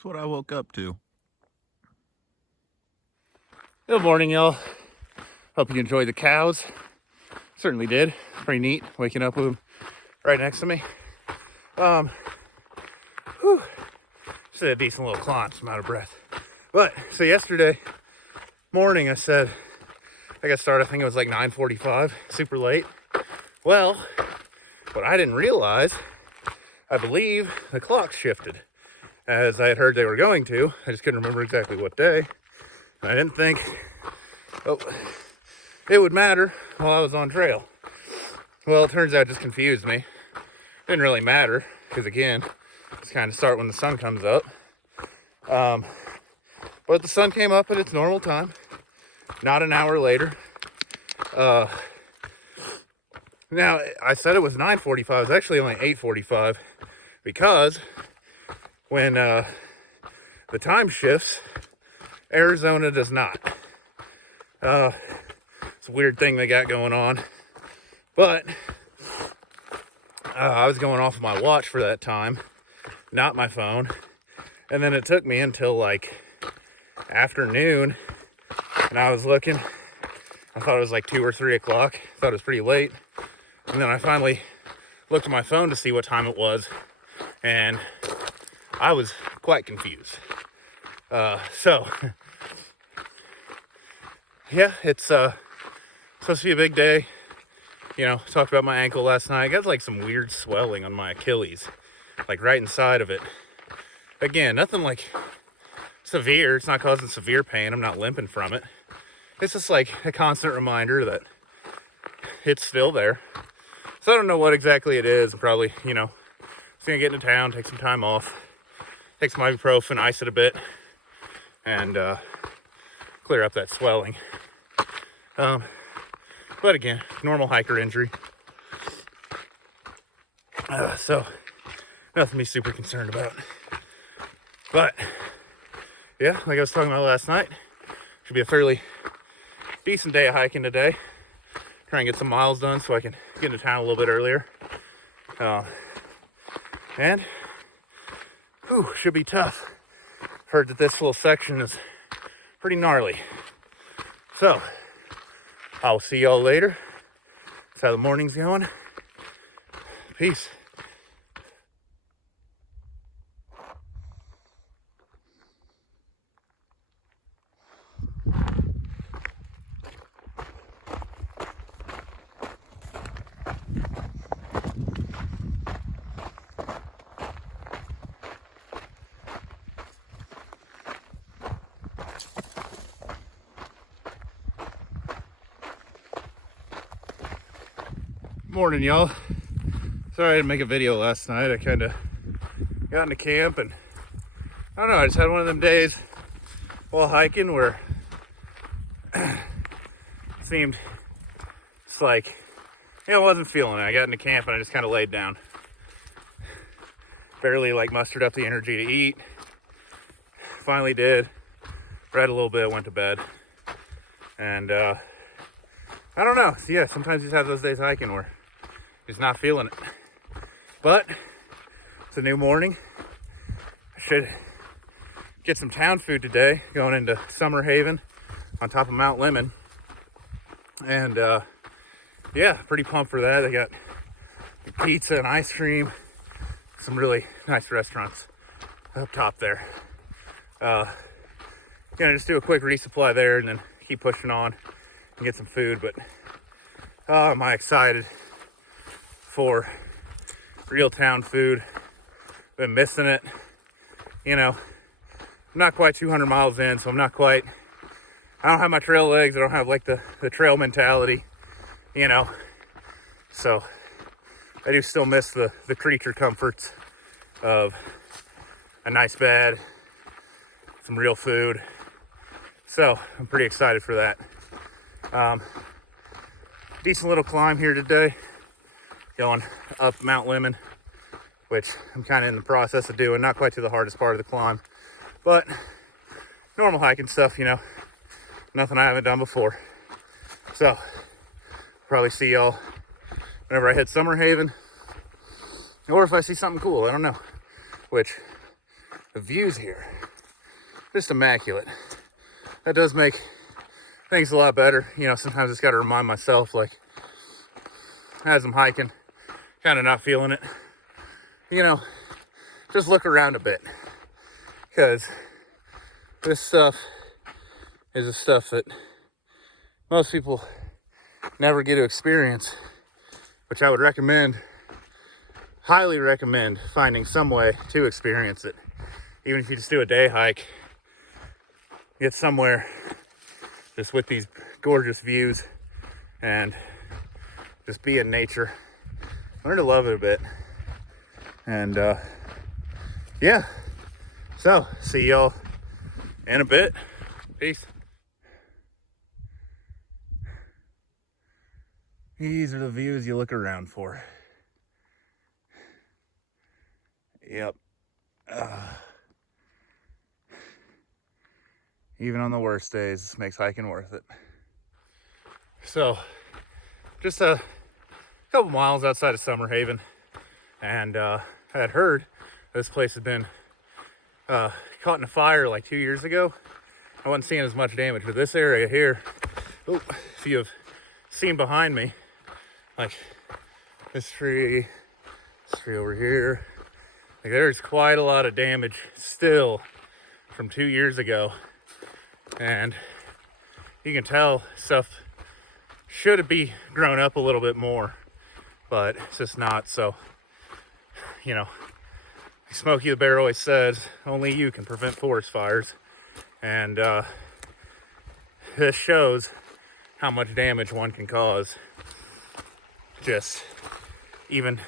That's what I woke up to. Good morning, y'all. Hope you enjoyed the cows. Certainly did. Pretty neat waking up with them right next to me. Just did a decent little climb, so I'm out of breath. But so yesterday morning, I said I got started. I think it was like 9:45, super late. Well, what I didn't realize, I believe the clock shifted, as I had heard they were going to. I just couldn't remember exactly what day. And I didn't think it would matter while I was on trail. Well, it turns out it just confused me. Didn't really matter, because again, it's kind of start when the sun comes up. But the sun came up at its normal time, not an hour later. Now, I said it was 9:45. It was actually only 8:45, because when the time shifts, Arizona does not. It's a weird thing they got going on. But I was going off of my watch for that time, not my phone. And then it took me until like afternoon, and I was looking. I thought it was like 2 or 3 o'clock. I thought it was pretty late. And then I finally looked at my phone to see what time it was, and I was quite confused. So yeah, it's supposed to be a big day. You know, talked about my ankle last night. I got like some weird swelling on my Achilles, like right inside of it. Again, nothing like severe. It's not causing severe pain. I'm not limping from it. It's just like a constant reminder that it's still there. So I don't know what exactly it is. I'm probably, just gonna get into town, take some time off, take some ibuprofen, ice it a bit, and clear up that swelling. But again, normal hiker injury. So nothing to be super concerned about. But yeah, like I was talking about last night, should be a fairly decent day of hiking today. Try and get some miles done so I can get into town a little bit earlier. And should be tough. Heard that this little section is pretty gnarly. So I'll see y'all later. That's how the morning's going. Peace. Morning, y'all. Sorry I didn't make a video last night. I kind of got into camp, and I don't know, I just had one of them days while hiking where it seemed just like, I wasn't feeling it. I got into camp and I just kind of laid down. Barely mustered up the energy to eat. Finally did. Read a little bit, went to bed. And I don't know. Yeah, sometimes you just have those days hiking where just not feeling it. But it's a new morning. I should get some town food today, going into Summer Haven on top of Mount Lemmon. And yeah, pretty pumped for that. They got pizza and ice cream, some really nice restaurants up top there. Just do a quick resupply there and then keep pushing on and get some food. But am I excited for real town food. Been missing it. I'm not quite 200 miles in, so I don't have my trail legs. I don't have the trail mentality, so I do still miss the creature comforts of a nice bed, some real food. So I'm pretty excited for that. Decent little climb here today, going up Mount Lemmon, which I'm kind of in the process of doing. Not quite to the hardest part of the climb, but normal hiking stuff, nothing I haven't done before. So probably see y'all whenever I hit Summer Haven, or if I see something cool, I don't know, which the views here, just immaculate. That does make things a lot better. You know, sometimes I just got to remind myself, like, as I'm hiking, kind of not feeling it, you know, just look around a bit, because this stuff is the stuff that most people never get to experience, which I would recommend, highly recommend, finding some way to experience it. Even if you just do a day hike, get somewhere just with these gorgeous views and just be in nature. Learn to love it a bit. And yeah, so see y'all in a bit. Peace. These are the views you look around for. Yep. Even on the worst days, makes hiking worth it. So, just a couple miles outside of Summerhaven, and I had heard this place had been caught in a fire like 2 years ago. I wasn't seeing as much damage, but this area here, if you have seen behind me, like this tree over here, like there's quite a lot of damage still from 2 years ago, and you can tell stuff should be grown up a little bit more, but it's just not. So, you know, Smokey the Bear always says, only you can prevent forest fires, and this shows how much damage one can cause. Just even,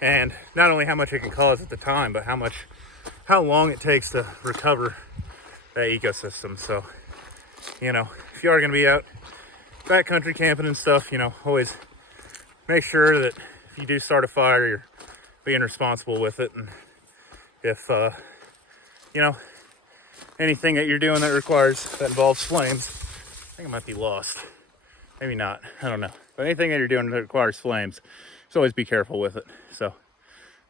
and not only how much it can cause at the time, but how long it takes to recover that ecosystem. So, you know, if you are going to be out backcountry camping and stuff, you know, always make sure that if you do start a fire, you're being responsible with it. And if you know, anything that you're doing that involves flames, I think I might be lost, maybe not, I don't know, but anything that you're doing that requires flames, just always be careful with it. So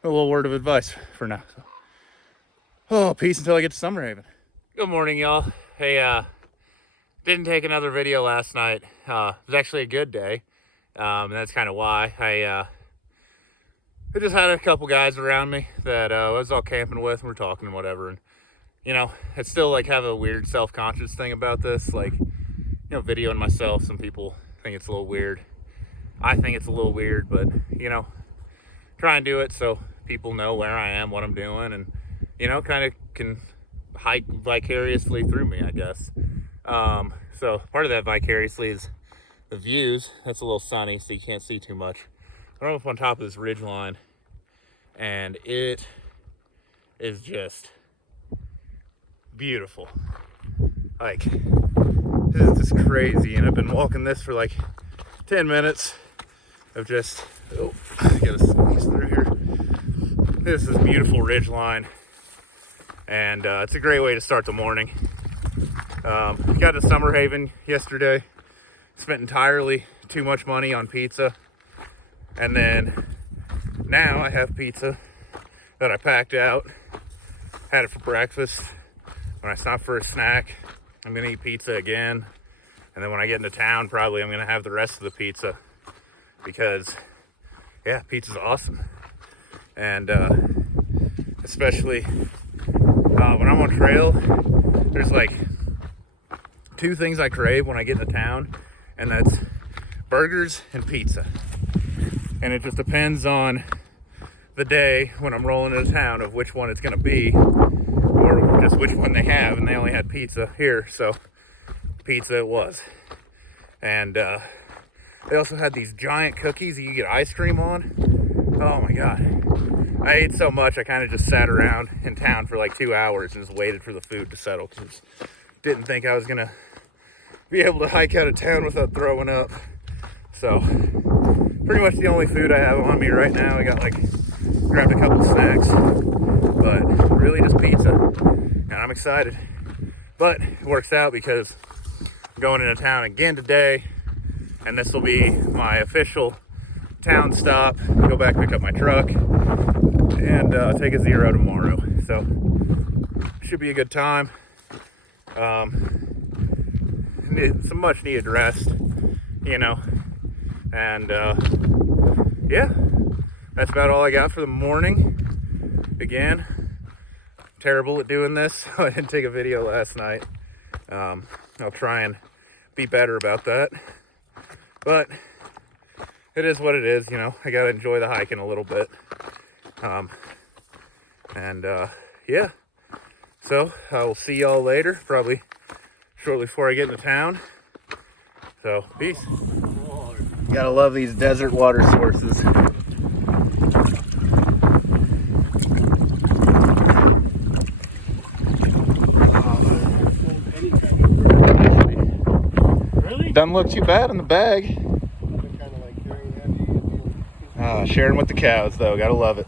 a little word of advice for now. So, oh, peace until I get to Summerhaven. Good morning, y'all. Hey, didn't take another video last night. It was actually a good day. And that's kind of why. I just had a couple guys around me that I was all camping with, and we're talking and whatever. And, you know, I still like have a weird self-conscious thing about this. Like, you know, videoing myself, some people think it's a little weird. I think it's a little weird, but, you know, try and do it so people know where I am, what I'm doing, and, you know, kind of can hike vicariously through me, I guess. So part of that vicariously is the views. That's a little sunny, so you can't see too much. But I'm up on top of this ridge line, and it is just beautiful. Like, this is just crazy, and I've been walking this for like 10 minutes of just, I gotta squeeze through here. This is beautiful ridge line, and it's a great way to start the morning. Got to Summerhaven yesterday, spent entirely too much money on pizza, and then now I have pizza that I packed out, had it for breakfast. When I stop for a snack, I'm gonna eat pizza again, and then when I get into town, probably I'm gonna have the rest of the pizza, because yeah, pizza's awesome. And especially when I'm on trail, there's like 2 things I crave when I get into town, and that's burgers and pizza. And it just depends on the day when I'm rolling into town of which one it's gonna be, or just which one they have. And they only had pizza here, so pizza it was. And they also had these giant cookies that you get ice cream on. Oh my god, I ate so much I kind of just sat around in town for like 2 hours and just waited for the food to settle, because didn't think I was gonna be able to hike out of town without throwing up. So pretty much the only food I have on me right now. I got grabbed a couple snacks, but really just pizza, and I'm excited. But it works out because I'm going into town again today, and this will be my official town stop. Go back, pick up my truck, and take a zero tomorrow. so should be a good time. Need some much needed rest, you know, and yeah, that's about all I got for the morning. Again, terrible at doing this, so I didn't take a video last night. I'll try and be better about that, but it is what it is, you know. I gotta enjoy the hiking a little bit. Yeah, so I will see y'all later, probably shortly before I get into town. So peace. Gotta love these desert water sources. Doesn't look too bad in the bag. Sharing with the cows, though. Gotta love it.